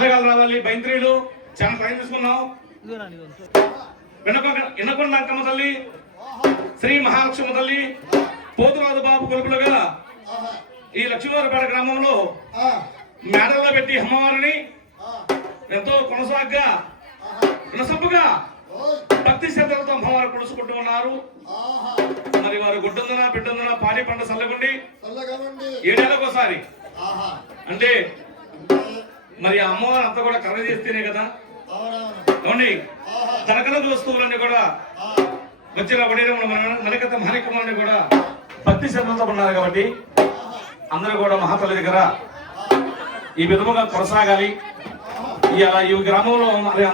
మేళగాలు రావాలి, బైంత్రీలు చాలా టైం తీసుకున్నాం. వినకొండ అంకమ్మ తల్లి, శ్రీ మహాలక్ష్మి తల్లి, పోతురాజు బాబు కొలుపులుగా ఈ లక్ష్మీవారిపేట గ్రామంలో మేడల్లో పెట్టి అమ్మవారిని ఎంతో కొనసాగ్గా వినసొప్పుగా భక్తి శ్రద్ధలతో అమ్మవారు కొలుసుకుంటూ ఉన్నారు. మరి వారు గుడ్డుందన బిడ్డుందన పాడి పంట చల్లగుండి 7 ఏళ్ళకోసారి అంటే మరి ఆ అమ్మవారు అంతా కూడా కర్ర చేస్తేనే కదా ఏమండి తనకనది వస్తువులన్నీ కూడా వచ్చిన మనకత మహానికములన్నీ కూడా భక్తి శ్రద్ధలతో ఉన్నారు. కాబట్టి అందరూ కూడా మహాతల్లి దగ్గర ఈ విధముగా కొనసాగాలి. ఈ గ్రామంలో మరి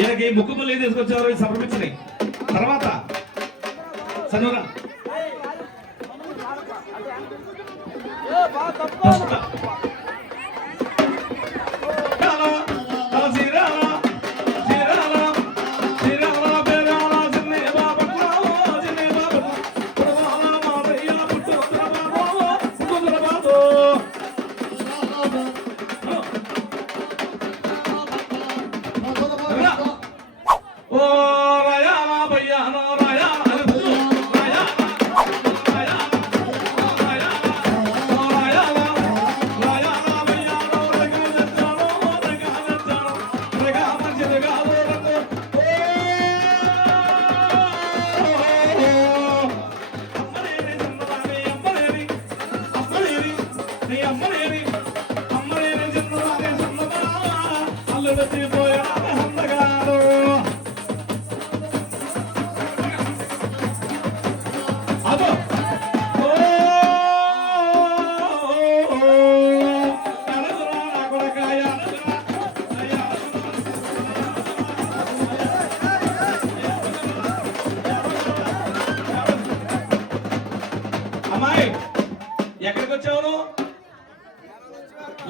ఈయనకి ముక్కుమల్లి ఏం తీసుకొచ్చారో సమర్పించినాయి. తర్వాత చదువురా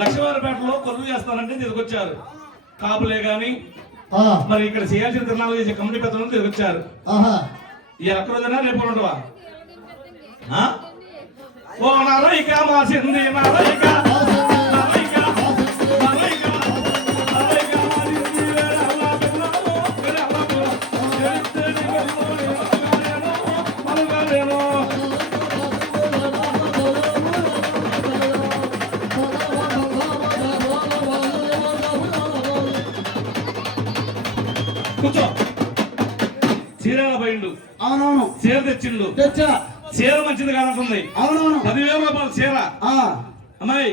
లక్ష్మీవారిపేటలో కొలువు చేస్తానంటే తీసుకొచ్చారు. కాపులే గాని మరి ఇక్కడ చేయాల్సిన తిరునాళ్ళు చేసే కమిటీ పెద్దలను తీసుకొచ్చారు. ఈ ఒక్క రోజున రేపు ఉండవా? ఓ నారాయిక మాసింది నారాయిక కూర్చో. చీరాల పోయిండు. అవునవును. చీర తెచ్చిండు. చీర మంచిది కాదంటుంది. అవునవును. 10,000 రూపాయలు చీర. అమ్మాయి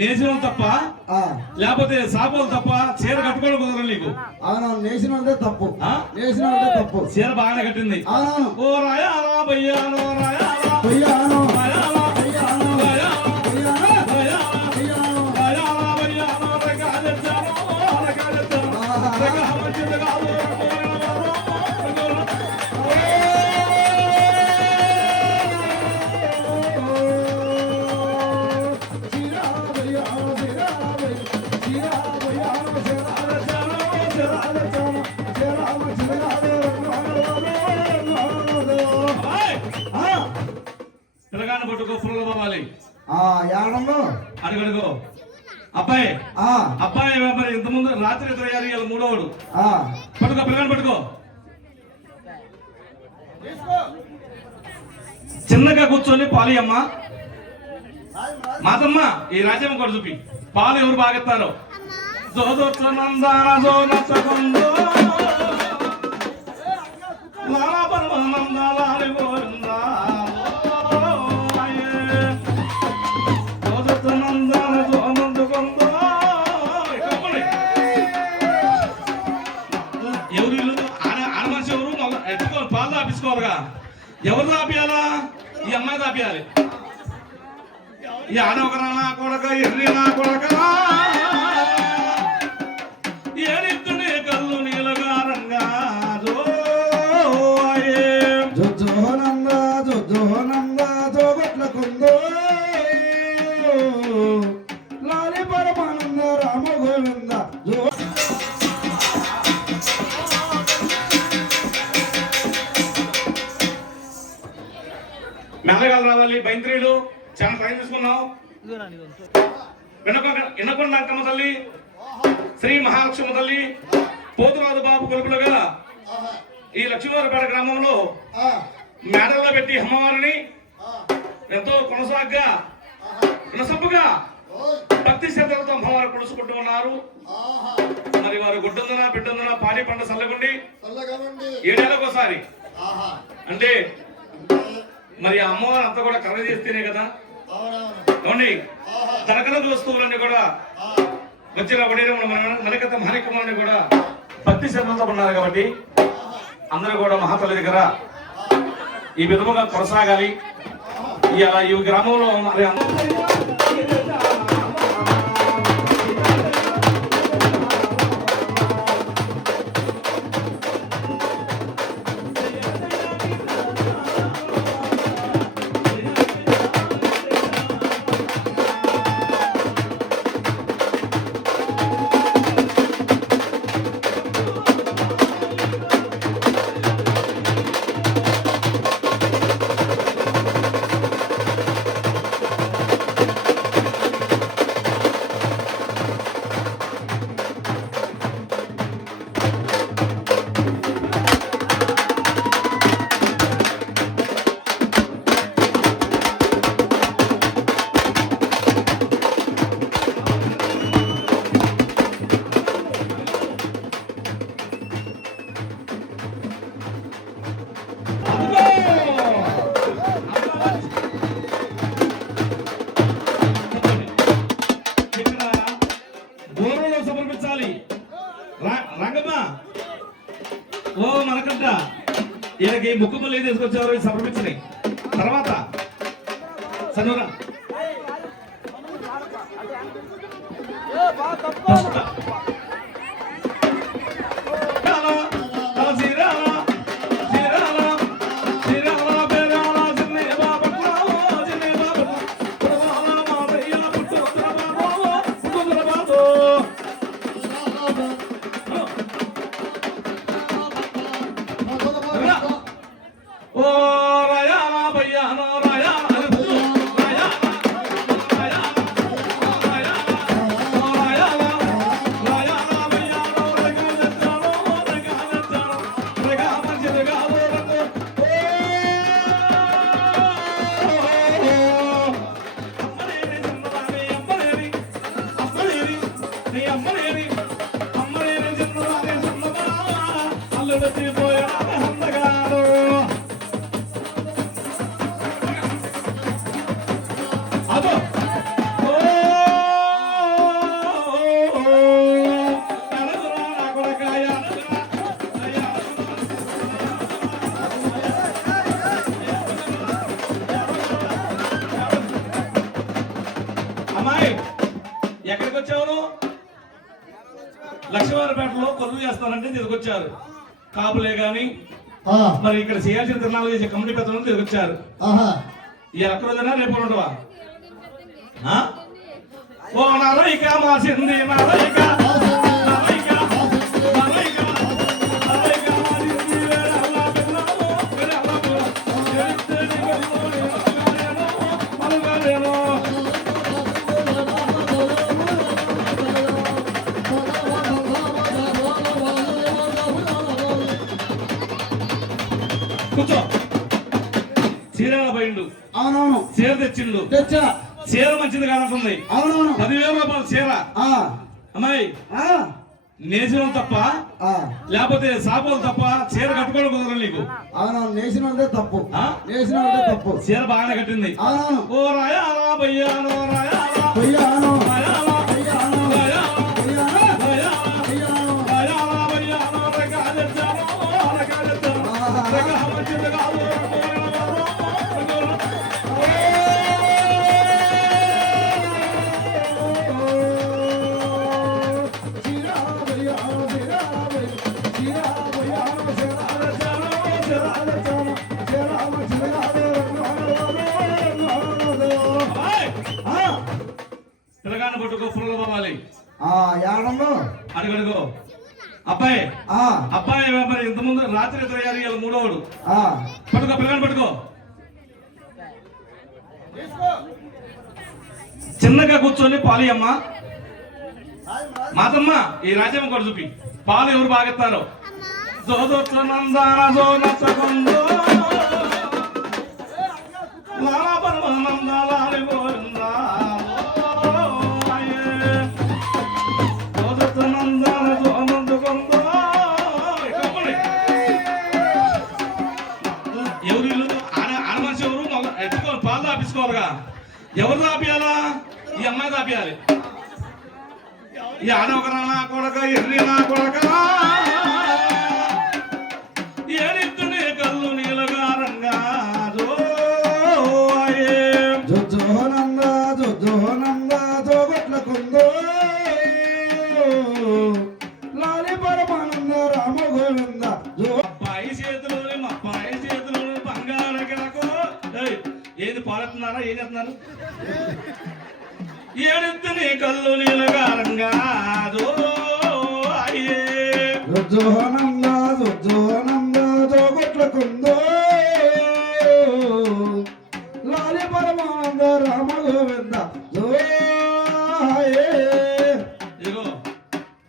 నేసినోళ్ళు తప్ప లేకపోతే సాపోలు తప్ప చీర కట్టుకోవడం కుదరదు నీకు. అవునవును. నేసినోళ్ళే తప్పు. నేసినోళ్ళే తప్పు. చీర బాగానే కట్టింది. అవునవును. ఓ రాయాలా బయ్యానో రాయాలా బయ్యానో రాయాలా అడుగడుగో అబ్బాయి అబ్బాయి ఇంత ముందు రాత్రి తయారీ 3వ పట్టుకో పిల్లగాని పట్టుకో చిన్నగా కూర్చొని పాలు అమ్మ మాతమ్మ ఈ రాజ్యం కూడా చూపి పాలు ఎవరు బాగెత్తారో జోదొచ్చనందాన జోనచ్చకుందో లాలా పరమానందాలాలి గోవిందా జోదొచ్చనందాన జోనందుకుందో ఎవరు ఇల్లు ఆడ మనిషి ఎవరు ఎత్తుకోవాలి పాలు దాపించుకోవాలిగా ఎవరు దాపియాలా ఈ అమ్మాయి దాపియాలి ఈ ఆడొకరా నా కొడక ఎర్రి నా కొడక ఏడిత్తునే కళ్ళు నీలగారంగా జోనంద జోనంద జోగొట్లకుందో లాలి పరమానంద రామ గోవింద జో మెల్లగాలు రావాలి బైంద్రీలు చాలా టైం తీసుకున్నావు వినకొండ అంకమ్మ తల్లి శ్రీ మహాలక్ష్మి తల్లి పోతురాజు బాబు కొలుపులుగా ఈ లక్ష్మీవారిపేట గ్రామంలో మేడల్లో పెట్టి అమ్మవారిని ఎంతో కొనసాగ్గా వినసొప్పుగా భక్తి శ్రద్ధలతో అమ్మవారు కొలుసుకుంటూ ఉన్నారు. మరి వారు గుడ్డందున బిడ్డందున పాడి పంట చల్లగుండి ఏడేళ్ళకోసారి అంటే మరి ఆ అమ్మవారు అంతా కూడా కలగ చేస్తేనే కదా ఏమండి తనకల వస్తువులన్నీ కూడా వచ్చిన మనకత మహానికమాన్ని కూడా భక్తి శ్రద్ధలతో ఉన్నారు కాబట్టి అందరూ కూడా మహాతల్లి దగ్గర ఈ విధముగా కొనసాగాలి. ఇలా ఈ గ్రామంలో మరి రంగమ్మ ఓ మనకంట ఈయనకి ముక్కుపల్లి ఏది తీసుకొచ్చారో సమర్పించినాయి తర్వాత చదువురా ఎక్కడికి వచ్చావు? లక్ష్మీవారిపేటలో కొలువు చేస్తానంటే తీసుకొచ్చారు. కాపులే గాని మరి ఇక్కడ చేయాల్సిన తిరణాలు చేసే కమిటీ పెద్దలను తీసుకొచ్చారు. ఈ ఒక్క రోజున రేపు ఉండవా? ఓ నరైక మాసింది నరైక కూర్చో. అవునవును చీర తెచ్చిండు. తెచ్చా చీర మంచిది కాదంటుంది. అవునవును 10,000 రూపాయల చీర. ఆ అమ్మాయి ఆ నేసిన తప్ప ఆ లేకపోతే సాపోలు తప్ప చీర కట్టుకోవడం కుదరదు నీకు. అవునవును నేసిన వాళ్ళదే తప్పు ఆ? నేసిన వాళ్ళదే తప్పు చీర బాగానే కట్టింది. అవునవును ఓ రాయాలా బయ్యానో రాయాలా పొయ్యాను రాయాలా పొయ్యాను రాయాలా పొయ్యాను రాయాలా పొయ్యాను రాయాలా బయ్యానో రకాలెత్తానో రకాలెత్తానో రకాల మంచిది కాదు. అమ్మాయి, పిల్లగాన్ని పట్టుకో ఫుల్ పోవాలి. యాడంలో అడుగడుగో అబ్బాయి ఆ అబ్బాయి మరి ఇంతకుముందు రాత్రి తయారు ఇవాళ మూడోవాడు. ఆ పట్టుకో పిల్లగాన్ని పట్టుకో. చిన్నగా కూర్చొని పాలు అమ్మ మాతమ్మ ఈ రాజ్యం కూడా చూపి పాలు ఎవరు బాగెత్తారో. జోదొచ్చనందాన జోనచ్చకొందో లాలా పరమానంద లాలి గోవిందా జోదొచ్చనందాన జోనందుకొందో. ఎవరు ఇల్లు ఆడ మనిషి ఎవరు మళ్ళీ ఎత్తుకొని పాలు తాపించుకోవాలిగా. ఎవరు తాపియాలా? ఈ అమ్మాయి తాపియాలి. ఈ ఆడ ఒక నా కొడక ఎర్రి నా కొడక ఏడిత్తునే కళ్ళు నీలగారంగా జోనంద జోనంద జోగొట్లకుందో లాలి పరమానంద రామ గోవింద జో అబ్బాయి చేతిలోని మా అబ్బాయి చేతిలోని బంగారు గిరకు. ఏది పాడుతున్నారా? ఏం చేస్తున్నారు? ఏడిత్తునే కళ్ళు నీలగారంగా జోనంద జోనంద జోగొట్లకుందో లాలి పరమానంద రామ గోవింద జో ఇదిగో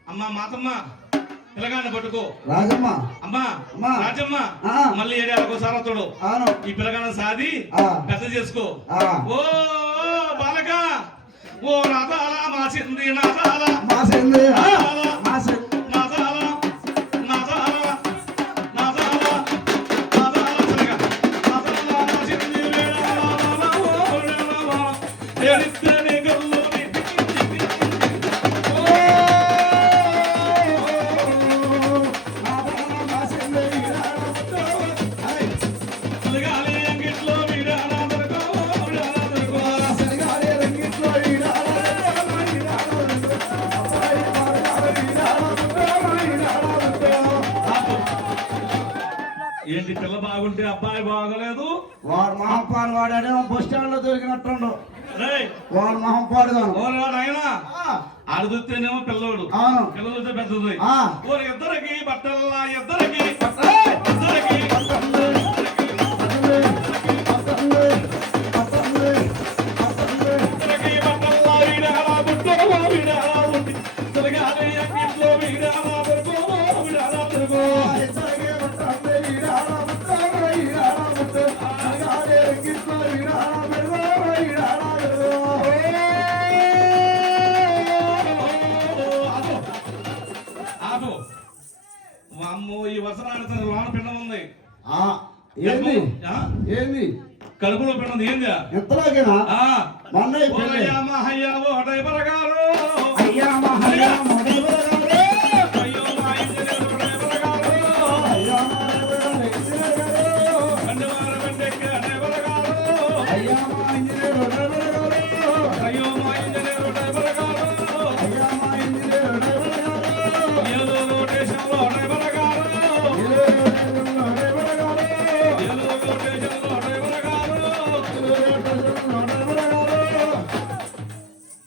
అమ్మ మాతమ్మ పిల్లగాన్ని పట్టుకో. రాజమ్మ అమ్మా అమ్మా. రాజమ్మ ఆ. మళ్ళీ ఏడాదికోసారి తోడు అవును ఈ పిల్లగాన్ని సాది ఆ. పెద్ద చేసుకో. ఆ. ఓ బాలక ఓ నాదాల మాసింది నాదాల మాసింది మాసింది నాదాల నాదాల నాదాల నాదాల సరిగా నాదాల మాసింది ఏడిస్తేనే గల్లుని సరిగాలి అంగిట్లో వీడానాదరుకో వీడానాదరుకో. ఏంటి పిల్ల బాగుంటే అబ్బాయి బాగలేదు? వాడు మహంపాడు వాడేమో బస్ స్టాండ్ లో దొరికినట్టుండు రేయ్ వాడు మహంపాడు గాను ఓరాడు ఆయన ఆడు చూస్తేనేమో పిల్లోడు, అవును పిల్ల చూస్తే పెద్దది. ఆ. ఓరి ఇద్దరికి బట్టల్లా ఇద్దరికి ఇద్దరికి ఇద్దరికి బట్టల్లా వీడాలా బుట్టలా వీడాలా ఉంది. సరిగాలి అంగిట్లో వీడానాదరుకో వీడానాదరుకో. ఆపు. వామ్మో ఈ వసరాడుతున్న లోన పిండం ఉంది. ఏంది ఆ? ఏంది కడుపులో పిండం ఉంది. ఏంది? ఎంతలాగేనా ఆ. మొన్న ఓరయ్యా మహయ్యా ఓ డ్రైవర్ గారు. అయ్యా మహయ్యా మొదలు అయ్యో మా ఇంజనీర్ డ్రైవర్ గారు. బండివార బండెక్కే డ్రైవర్ గారు. అయ్యా మా ఇంజనీరు డ్రైవర్ గారు అయ్యో మా ఇంజనీర్ డ్రైవర్ గారు. అయ్యా మా ఇంజనీరు డ్రైవర్ గారు ఏదో రొటేషన్లో డ్రైవర్ గారు. ఏదో రొటేషన్లో డ్రైవర్ గారు.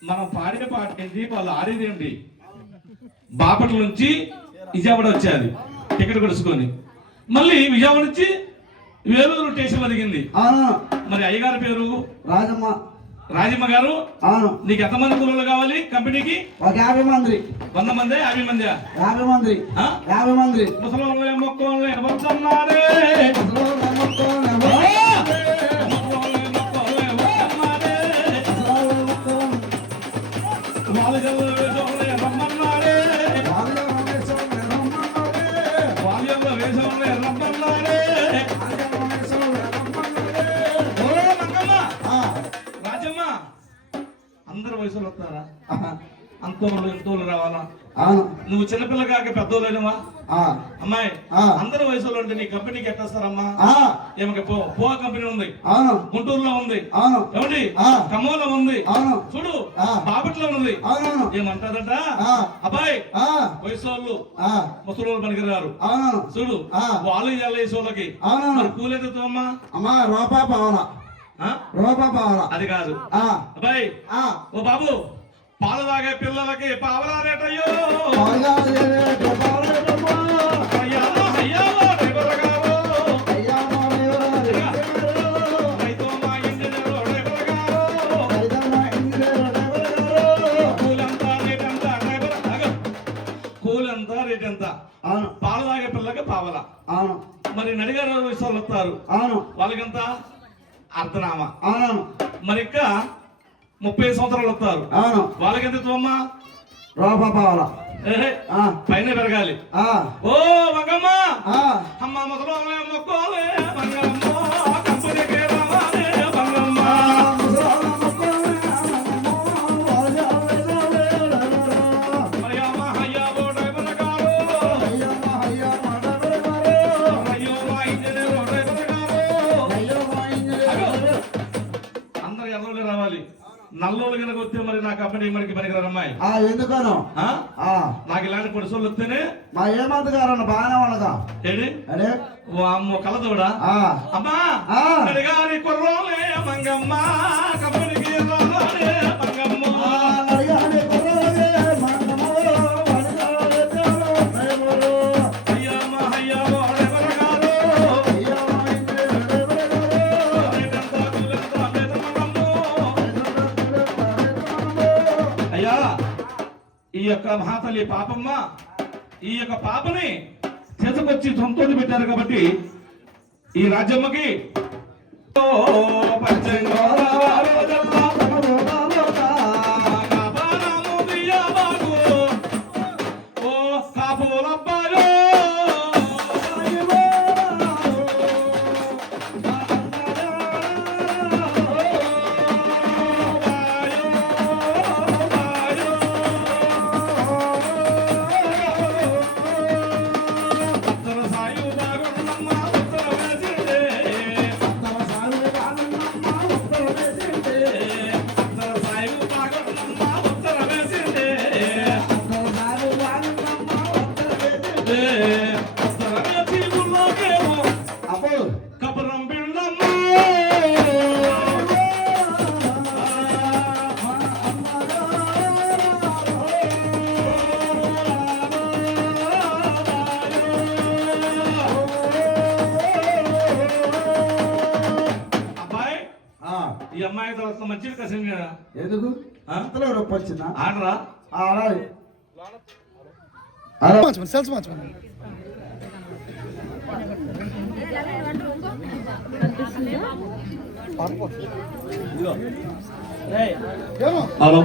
మనం పాడిన పాట ఏంటి? వాళ్ళు ఆడేది ఏంటి? బాపట్ల నుంచి విజయవాడ వచ్చేది టికెట్ కొడుచుకొని, మళ్ళీ విజయవాడ నుంచి వేలూరు స్టేషన్ దిగింది. అవును మరి అయ్యగారి పేరు రాజమ్మ రాజమ్మ గారు. అవును నీకు ఎంతమంది కూలీలు కావాలి కంపెనీకి? ఒక 50 మంది 100 మంది 50 మంది 50 మంది ఆ? 50 మంది ముసలోళ్ళే మొక్కోళ్ళే ఎవరుతున్నారే? ముసలోళ్ళే మొక్కోళ్ళే బాలుగల్ల వేషంలో ఎర్రమ్మన్నాడే బాల్యంలో వేషంలో ఎర్రమ్మన్నాడే రాజమ్మ అందరు వయసులో వస్తారా అంతోళ్ళు ఎంతోళ్ళు రావాలా నువ్వు చిన్నపిల్ల కాక పెద్దోళ్ళేనవా అమ్మాయి అందరు వయసులో ఉంటే నీ కంపెనీకి ఎట్టేస్తారమ్మా ఏమకి పో కంపెనీ ఉంది గుంటూరులో ఉంది ఏమండి ఖమ్మంలో ఉంది చూడు బాపట్లో ఉంది ఏమంటారట అబ్బాయి వయసు వాళ్ళు ముసలి పనికిరారు చూడు వాళ్ళు ఇవ్వాలి వయసు వాళ్ళకి కూలేదు అమ్మా అమ్మా రూపా పావాలా అది కాదు అబ్బాయి ఓ బాబు పాలు తాగే పిల్లలకి పావలా రేటయ్యో కూలంతా రేట్ ఎంత పాలు తాగే పిల్లలకి పావలా మరి నడిగారు విషయాలు వస్తారు వాళ్ళకెంత అర్ధనామా మరి ఇంకా 30 సంవత్సరాలు వస్తారు వాళ్ళకెంత అమ్మా రూపా పావాలా పైన పెరగాలి ఓ మగమ్మ అమ్మ ముసలి మొక్కోలే మంగమ్మ కంపెనీకి రావాలే మంగమ్మ మరి అమ్మ అయ్యావో డ్రైవర్ గారు అయ్యో మా ఇంజనీర్ డ్రైవర్ గారు అందరు ఎర్రోళ్ళు రావాలి నల్లోళ్ళు కనుక వస్తే మరి నా కంపెనీ మనకి పనికిరారు అమ్మాయి ఎందుకను నాకు ఇలాంటి పొడిసోళ్ళు వస్తేనే మా ఏమంత గారన్న బాగానే వాళ్ళగా ఏడి అదే అమ్మో కలదోడా అమ్మా అడిగారి కుర్రోలే మంగమ్మ కంపెనీకి రావాలే మంగమ్మ ఈ యొక్క మహాతల్లి పాపమ్మ ఈ యొక్క పాపని చేతకొచ్చి సొంతోటి పెట్టారు కాబట్టి ఈ రాజ్యమ్మకి ఈ అమ్మాయి తర్వాత మంచిది కసింది కదా ఎందుకు అంతలో రొప్ప వచ్చిందా ఆడరా ఆడాలి హలో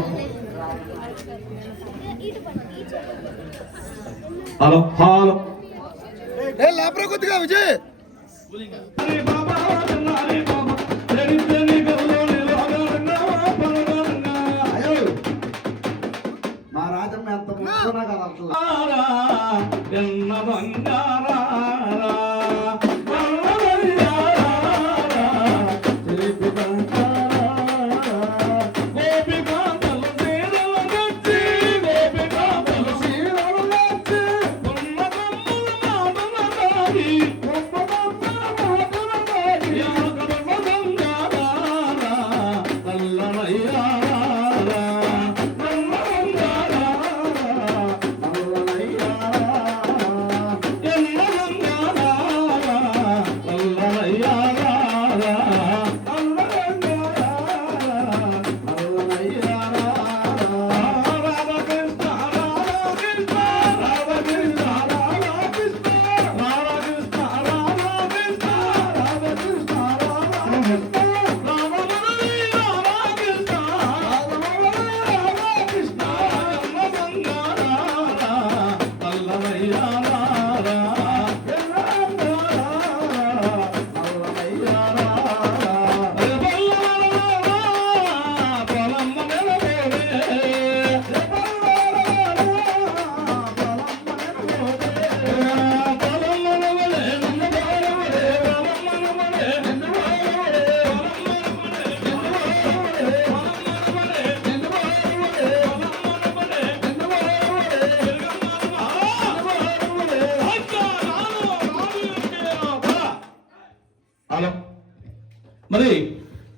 హలో హలో లేపరా కొద్దిగా విజయ్ మా రాజమ్మ ఎంత ముక్కున్నా కదా ఎన్న బంగారా మరి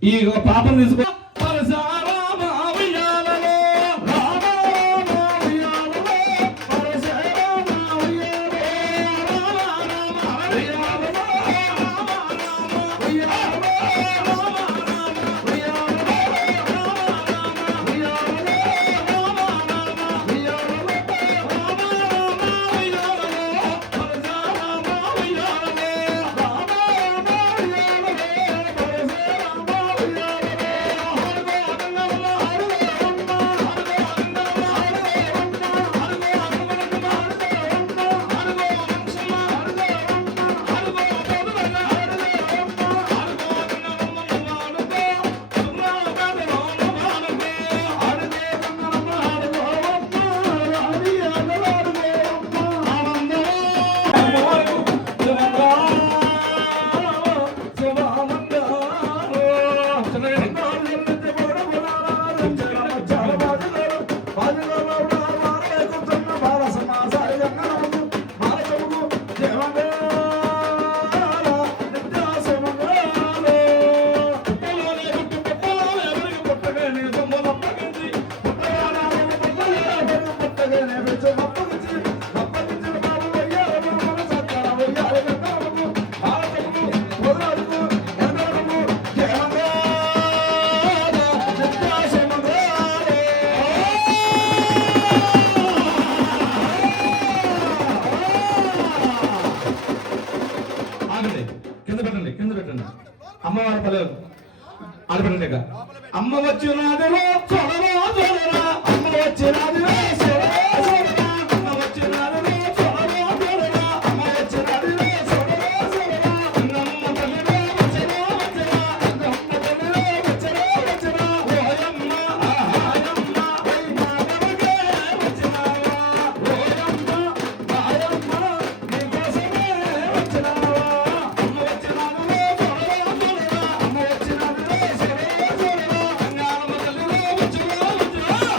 ఈ పాపను తీసుకో పరశురామ ఉయ్యాలలో, రామ రామ ఉయ్యాలలో, పరశురామ ఉయ్యాలలో, రామ రామ ఉయ్యాలలో, రామ రామ ఉయ్యాలలో, రామ రామ ఉయ్యాలలో, రామ రామ ఉయ్యాలలో, రామ రామ ఉయ్యాలలో, పరశురామ ఉయ్యాలలో, రామ రామ ఉయ్యాలలో, పరశురామ అమ్మవారి పల్లెలు ఆడపడండి. అమ్మ వచ్చినాదిలో చొరవా చొరవా, అమ్మ వచ్చినాదిలో చొరవా చొరవా, అమ్మ వచ్చినాదిలో చొరవా చొరవా, అమ్మ వచ్చినాదిలో చొరవా చొరవా, అన్నమ్మ తల్లిలో వచ్చరా వచ్చరా, అన్నమ్మ తల్లిలో వచ్చరా వచ్చరా, ఓయమ్మ ఆయమ్మ ఓయ్ మామవగే వచ్చినావా, ఓయమ్మ ఆయమ్మ నీకోసమే వచ్చినావా, అమ్మ వచ్చినాదిలో చొరవా చొరవా, అమ్మ వచ్చినాదిలో చొరవా చొరవా, అంగారమ్మ తల్లిలో వచ్చరా వచ్చరా,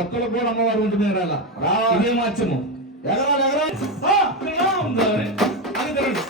ఒక్కరు కూడా అమ్మవారు ఉంటున్నారు అలా ఇదే మార్చము ఎగరాలి ఎగరాలి ఉండాలి అని తినండి.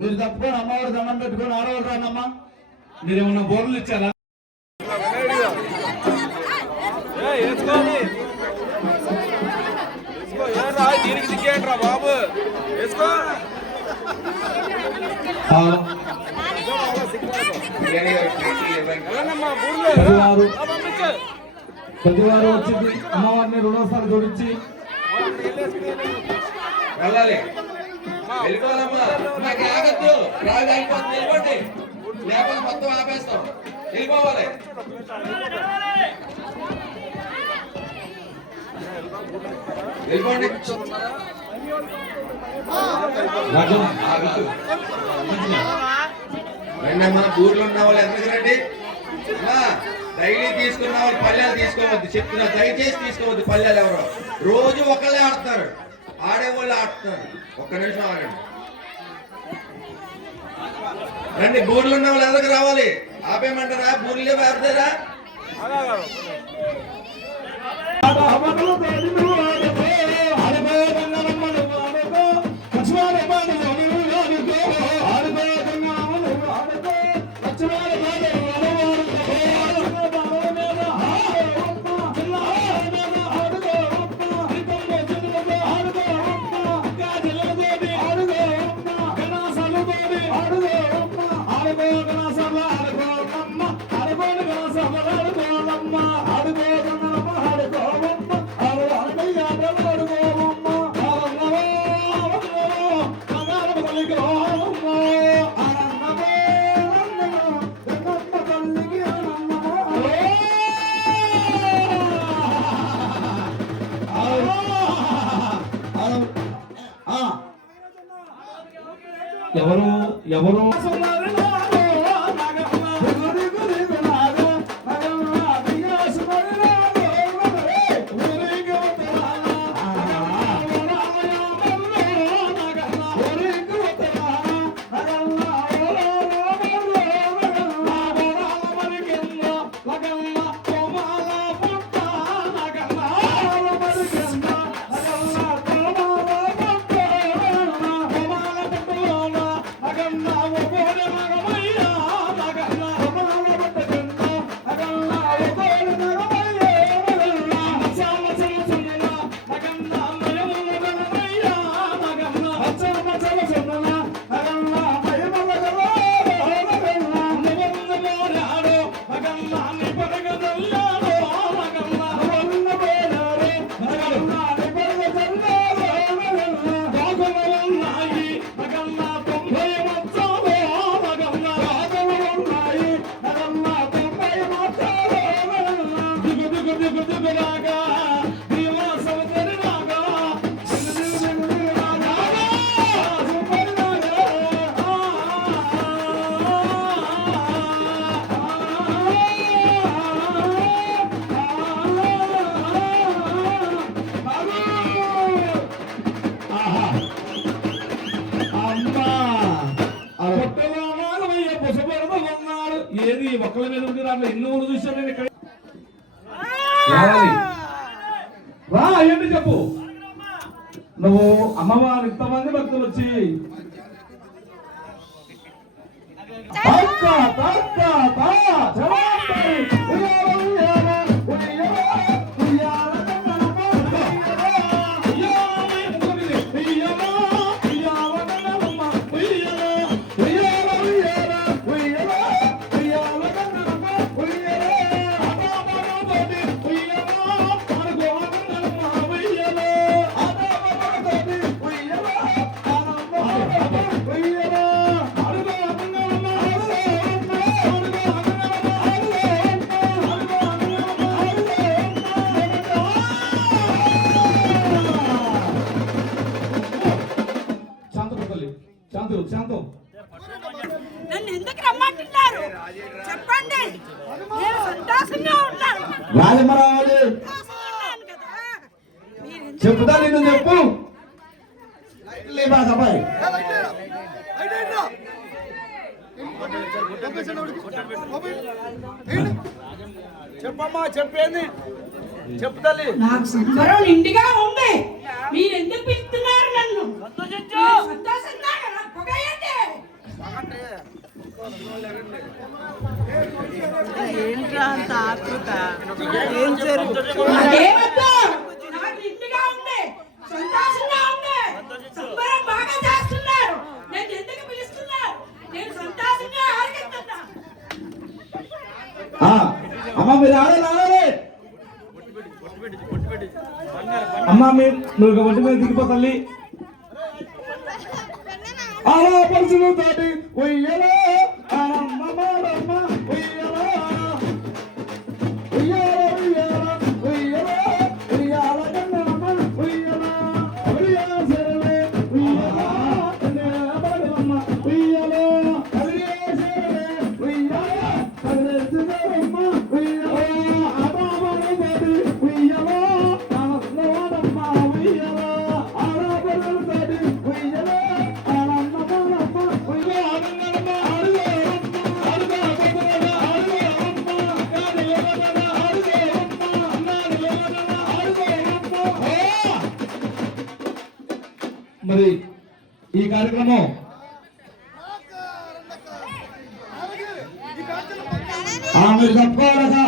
మీరు తప్పుకొని అమ్మవారి దండం పెట్టుకొని ఆడవాళ్ళు రానమ్మా. మీరేమన్నా బోర్లు ఇచ్చారా? దీనికి దిగ్గేంట్రా బాబు వేసుకో వెళ్ళనమ్మా, బూర్లు. ప్రతివారు ఆ, పంపించు. ప్రతివారు వచ్చి అమ్మవారిని రెండోసారి జోడించి వెళ్ళాలి, వెళ్ళిపోవాలమ్మా. నాకు ఆగద్దు, రాజు అయిపోతుంది, వెళ్ళిపోండి. లేకపోతే మొత్తం ఆపేస్తాం, వెళ్ళిపోవాలి. వెళ్ళిపోండి. ఆగద్దు. రండి అమ్మా, ఊర్లో ఉన్న వాళ్ళు ఎందుకు రండి అమ్మా. డైలీ తీసుకున్న వాళ్ళు పల్లెలు తీసుకోవద్దు, చెప్తున్నా, దయచేసి తీసుకోవద్దు పల్లెలు. ఎవరో రోజు ఒకళ్ళే ఆడుతున్నారు, ఆడేవాళ్ళు ఆడుతున్నారు. ఒక్క నిమిషం ఆగండి. రండి, బూర్లు ఉన్న వాళ్ళు ఎందుకు రావాలి? ఆపేయమంటారా? బూర్లే పెడతారా? ఎవరు ఎవరు ఏది ఒక్కల మీద ఉంది దాంట్లో ఎన్నో చూసాను నేను ఇక్కడ. రా ఏంటి చెప్పు. నువ్వు అమ్మవారు ఇంతమంది భక్తులు వచ్చి శాంతం నన్ను ఎందుకు రమ్మంటున్నారు చెప్పండి. నేను సంతోషంగా ఉన్నాను. రాజమరాజు చెప్పుదా, నిన్ను చెప్పు. అబ్బాయి చెప్పమ్మా, చెప్పేది చెప్పు తల్లి. నాకు సంబరం నిండుగా ఉంది. మీరు ఎందుకు పిలుస్తున్నారు నన్ను? సంతోషంగా పొగయండి. ఏంట్రా అంత ఆతృత? ఏం జరుగుతుంది? నాకు నిండుగా ఉంది, సంతోషంగా ఉంది. సంబరం బాగా చేస్తున్నారు. నేను ఎందుకు పిలుస్తున్నారు? నేను సంతోషంగా ఆరగిస్తున్నా. అమ్మా నువ్వు ఒంటి మీద దిగిపో తల్లి. అలా పరుచులు దాటి ఉయ్యలో అమ్మ మాడమ్మ ఉయ్యలో ఉయ్యాల ఉయ్యాల ఉయ్యలో ఉయ్యాల కన్నమ్మ ఉయ్యలో ఉయ్యాల సరళే ఉయ్యలో బాడమ్మ ఉయ్యలో అలియే సరళే ఉయ్యాల అలియమ్మ ఉయ్యలో అబాబరు దాటి ఉయ్యలో ఆనందవాడమ్మ ఉయ్యలో అలా పరుచులు దాటి ఉయ్యలో మరి ఈ కార్యక్రమం మీరు తప్పుకోవాలగా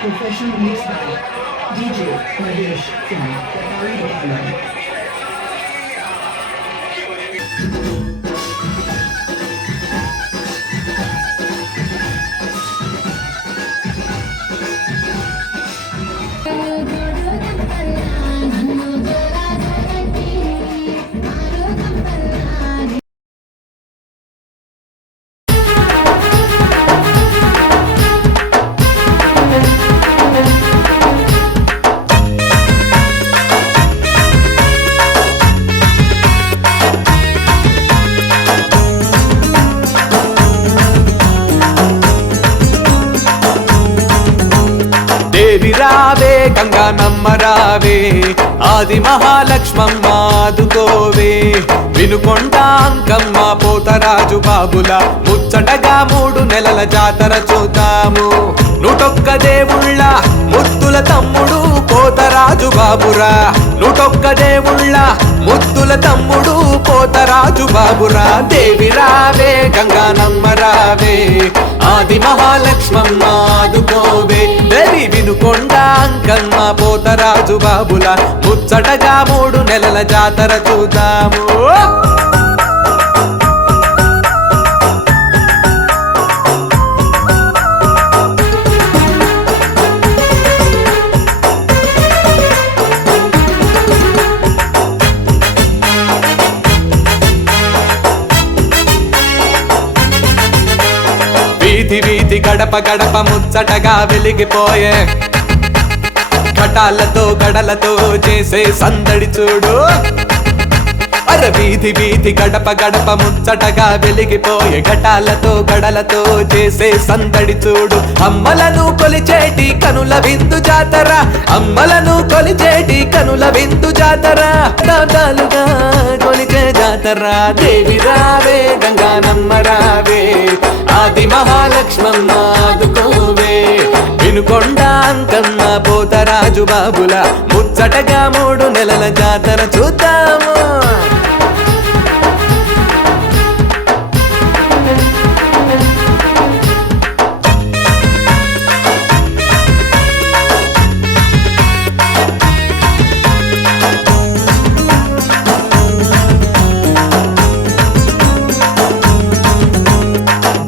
Professional mix by DJ Nadesh from Ferrari Island. దేవి రావే గంగానమ్మ రావే ఆది మహాలక్ష్మమ్మ ఆదుకోవే వినుకొండ అంకమ్మ పోతరాజు బాబుల ముచ్చటగా 3 నెలల జాతర చూద్దాము 101 దేవుళ్ళ ముద్దుల తమ్ముడు పోతరాజు బాబురా 101 దేవుళ్ళ ముద్దుల తమ్ముడు పోతరాజు బాబురా దేవి రావే గంగానమ్మ రావే ఆది మహాలక్ష్మమ్మ ఆదుకోవే దేవి వినుకొండ అంకమ్మ పోతరాజు బాబుల ముచ్చటగా 3 నెలల జాతర చూద్దాము వీధి వీధి గడప గడప ముచ్చటగా వెలిగిపోయే ఘటాలతో గడలతో చేసే సందడి చూడు అర వీధి వీధి గడప గడప ముచ్చటగా వెలిగిపోయే ఘటాలతో గడలతో చేసే సందడి చూడు అమ్మలను కొలిచేటి కనుల విందు జాతర అమ్మలను కొలిచేటి కనుల విందు జాతర దాదాలుగా కొలిచే జాతర దేవి రావే గంగానమ్మ రావే ఆది మహాలక్ష్మమ్మ ఆదుకోవే వినుకొండ అంకమ్మ పోతరాజు బాబుల ముచ్చటగా 3 నెలల జాతర చూద్దాము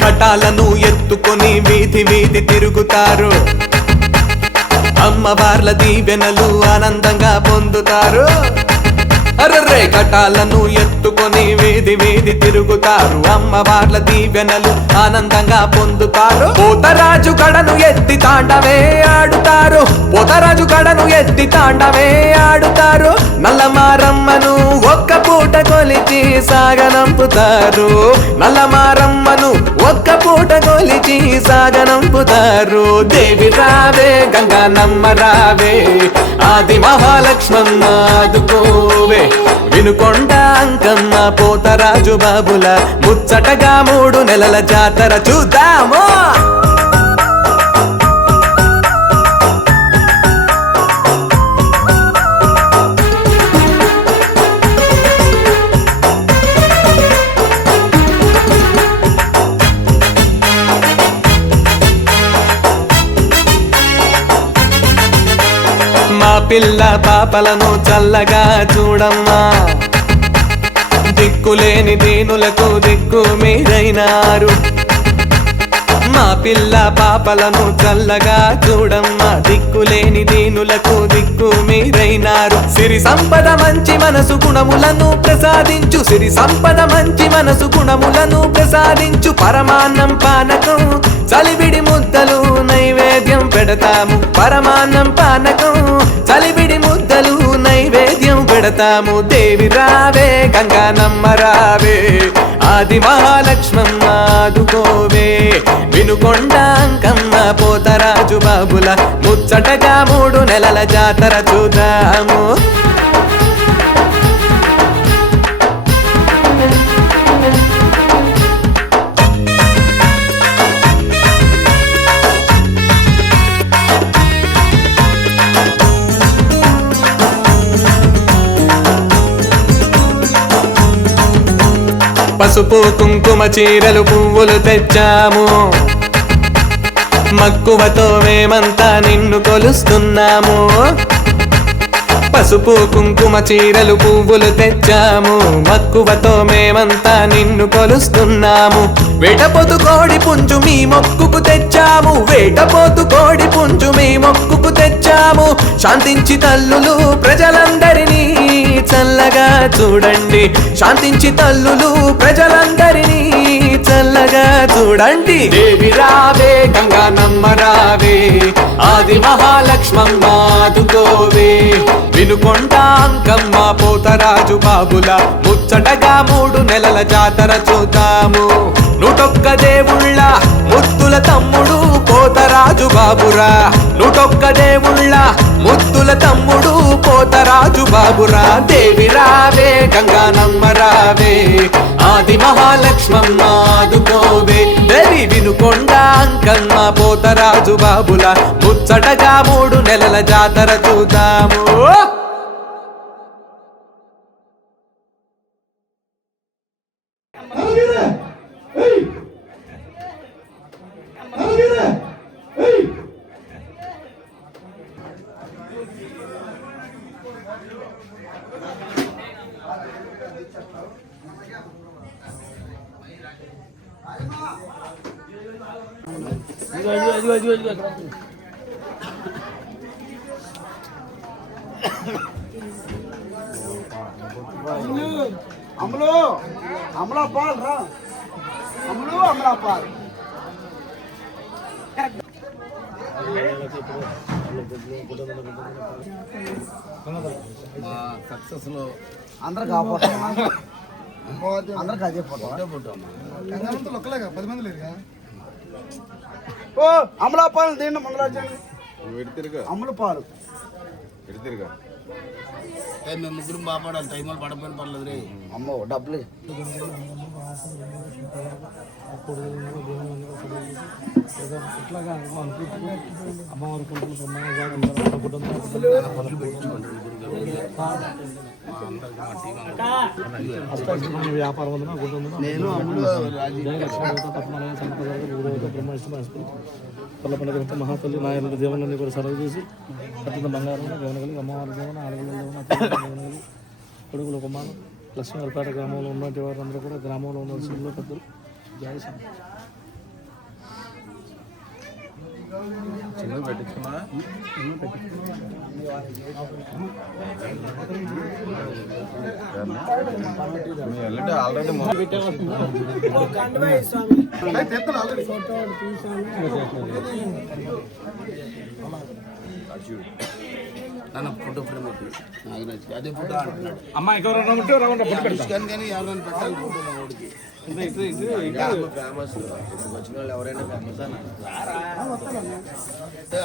ఘటాలను ఎత్తుకొని వీధి వీధి తిరుగుతారు అమ్మవార్ల దీవెనలు ఆనందంగా పొందుతారు అర్రే ఘటాలను ఎత్తుకొని వీధి వీధి తిరుగుతారు అమ్మవార్ల దీవెనలు ఆనందంగా పొందుతారు పోతరాజు కడను ఎత్తి తాండవే ఆడుతారు పోతరాజు కడను ఎత్తి తాండవే ఆడుతారు నల్లమారమ్మను ఒక్క పూట కొలిచి సాగనంపుతారు నల్లమారమ్మను ఒక్క పూట కొలిచి సాగనంపుతారు దేవి రావే గంగానమ్మ రావే ఆది మహాలక్ష్మమ్మ ఆదుకోవే వినుకొండ అంకమ్మ పోతరాజు బాబుల ముచ్చటగా 3 నెలల జాతర చూద్దాము మా పిల్ల పాపలను చల్లగా చూడమ్మా దిక్కులేని దీనులకు దిక్కు మీరైనారు మా పిల్ల పాపలను చల్లగా చూడమ్మా దిక్కులేని దీనులకు దిక్కు మీరైనారు సిరి సంపద మంచి మనసు గుణములను ప్రసాదించు సిరి సంపద మంచి మనసు గుణములను ప్రసాదించు పరమాన్నం పానకం చలివిడి ముద్దలు నైవేద్యం పెడతాము పరమాన్నం పానకం చలివిడి ముద్దలు నైవేద్యం పెడతాము దేవి రావే గంగానమ్మ రావే ఆది మహాలక్ష్మమ్మ ఆదుకోవే వినుకొండ అంకమ్మ పోతరాజు బాబుల ముచ్చటగా 3 నెలల జాతర చూద్దాము పసుపు కుంకుమ చీరలు పువ్వులు తెచ్చాము మక్కువతో మేమంతా నిన్ను కొలుస్తున్నాము పసుపు కుంకుమ చీరలు పువ్వులు తెచ్చాము మక్కువతో మేమంతా నిన్ను కొలుస్తున్నాము వేటపోతు కోడి పుంజు మీ మొక్కుకు తెచ్చాము వేటపోతు కోడి పుంజు మీ మొక్కుకు తెచ్చాము శాంతించి తల్లులు ప్రజలందరినీ చల్లగా చూడండి శాంతించి తల్లులు ప్రజలందరినీ చల్లగా చూడండి దేవి రావే గంగానమ్మ రావే ఆది మహాలక్ష్మమ్మ ఆదుకోవే వినుకొండ అంకమ్మ పోతరాజు బాబుల ముచ్చటగా 3 నెలల జాతర చూద్దాము 101 దేవుళ్ళ ముద్దుల తమ్ముడు పోతరాజు బాబురా 101 దేవుళ్ళ బాబుల తమ్ముడు పోతరాజు బాబురా. దేవి రావే గంగానమ్మ రావే, ఆది మహాలక్ష్మమ్మ ఆదుకోవే. దేవి వినుకొండ అంకమ్మ పోతరాజు బాబుల ముచ్చటగా 3 నెలల జాతర చూద్దాము. అమలు అమలా పాల్ రా, అమలు అమలా పాల్. మా సక్సెస్ లో అందరు కాపాడు, అందరికి అదే ఫోటో. ఓ అమలా పాలు తిండి మంగళాచారి అమలు పాలు మేము ముగ్గురు బాపాడాలి. టైం పడపోయిన పర్లేదు రే. అమ్మో డబ్బులు నేను పల్లపల్లి మహాతల్లి నాయకుల దేవుళ్ళని కూడా సెలవు చేసి అత్యంత బంగారం దేవనగలి అమ్మవారి దేవన ఆడగల దేవన కొడుకులు కుమారు లక్ష్మీవారిపేట గ్రామంలో ఉన్నటువంటి వారందరూ కూడా గ్రామంలో ఉన్న సింహులు పెద్దలు జాయిసం ఫోటో ఫ్రేమ్ అదే ఫోటో అంటున్నాడు. అమ్మ ఎవరైనా ఉంటే రావండి కానీ ఎవరైనా పెట్టాలి ఫోటో మా వాడికి. ఫేమస్ వచ్చిన వాళ్ళు ఎవరైనా ఫేమస్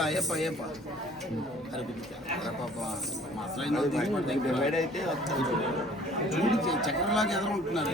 అయ్యప్ప అయ్యప్ప పాప అసలు అయితే చక్రంలాగా ఎదురుంటున్నారు.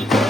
ఆ